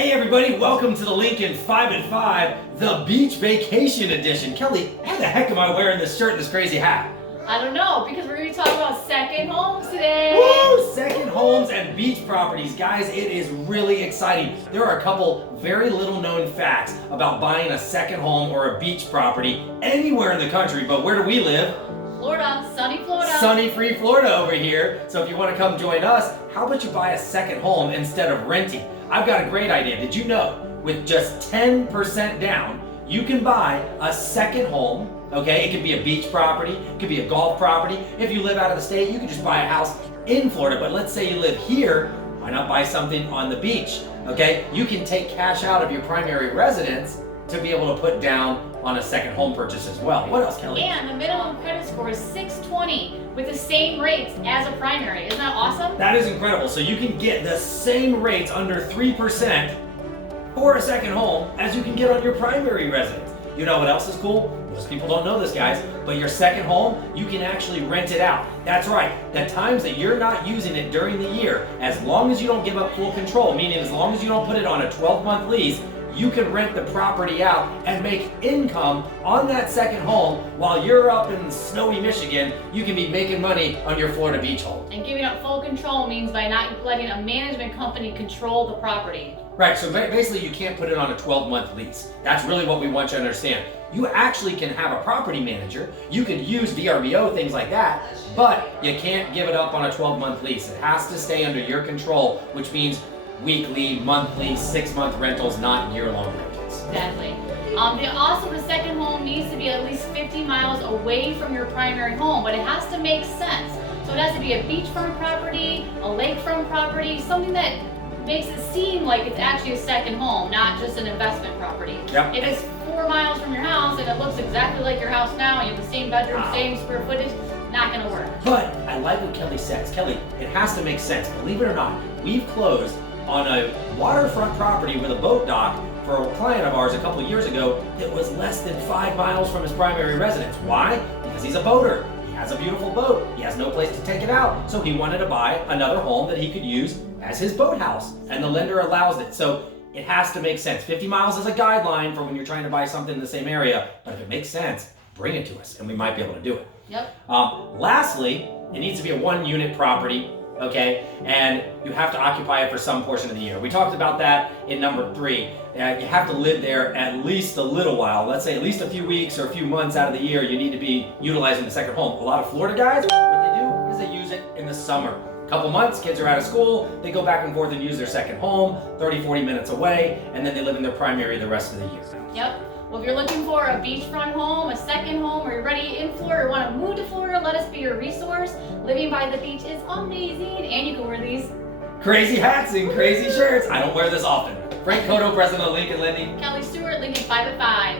Hey everybody, welcome to the Lincoln 5 at 5, the Beach Vacation Edition. Kelly, why the heck am I wearing this shirt and this crazy hat? I don't know, because we're going to be talking about second homes today. Woo! Second homes and beach properties. Guys, it is really exciting. There are a couple very little known facts about buying a second home or a beach property anywhere in the country, but where do we live? Florida, sunny Florida. Sunny free Florida over here. So if you want to come join us, how about you buy a second home instead of renting? I've got a great idea. Did you know with just 10% down, you can buy a second home? Okay, it could be a beach property, it could be a golf property. If you live out of the state, you can just buy a house in Florida. But let's say you live here, why not buy something on the beach? Okay, you can take cash out of your primary residence to be able to put down on a second home purchase as well. What else, Kelly? And the minimum credit score is 620 with the same rates as a primary. Isn't that awesome? That is incredible. So you can get the same rates under 3% for a second home as you can get on your primary residence. You know what else is cool? Most people don't know this, guys, but your second home, you can actually rent it out. That's right. The times that you're not using it during the year, as long as you don't give up full control, meaning as long as you don't put it on a 12-month lease, you can rent the property out and make income on that second home while you're up in snowy Michigan. You can be making money on your Florida beach home. And giving up full control means by not letting a management company control the property. Right, so basically you can't put it on a 12-month lease. That's really what we want you to understand. You actually can have a property manager, you can use VRBO, things like that, but you can't give it up on a 12-month lease. It has to stay under your control, which means weekly, monthly, 6-month rentals, not year-long rentals. Exactly. Also, the second home needs to be at least 50 miles away from your primary home, but it has to make sense. So it has to be a beachfront property, a lakefront property, something that makes it seem like it's actually a second home, not just an investment property. Yep. If it's 4 miles from your house and it looks exactly like your house now, and you have the same bedroom, same square footage, not gonna work. But I like what Kelly says. Kelly, it has to make sense. Believe it or not, we've closed on a waterfront property with a boat dock for a client of ours a couple years ago that was less than 5 miles from his primary residence. Why? Because he's a boater. He has a beautiful boat. He has no place to take it out. So he wanted to buy another home that he could use as his boathouse. And the lender allows it. So it has to make sense. 50 miles is a guideline for when you're trying to buy something in the same area. But if it makes sense, bring it to us and we might be able to do it. Yep. Lastly, it needs to be a 1-unit property. Okay, and you have to occupy it for some portion of the year. We talked about that in number 3. You have to live there at least a little while. Let's say at least a few weeks or a few months out of the year, you need to be utilizing the second home. A lot of Florida guys, what they do is they use it in the summer. Couple months, kids are out of school, they go back and forth and use their second home, 30, 40 minutes away, and then they live in their primary the rest of the year. Yep. Well, if you're looking for a beachfront home, a second home, or you're ready in Florida or want to move to Florida, let us be your resource. Living by the beach is amazing, and you can wear these crazy hats and crazy shirts. I don't wear this often. Frank Cotto, president of Lincoln Lending. Kelly Stewart, Lincoln 5 at 5.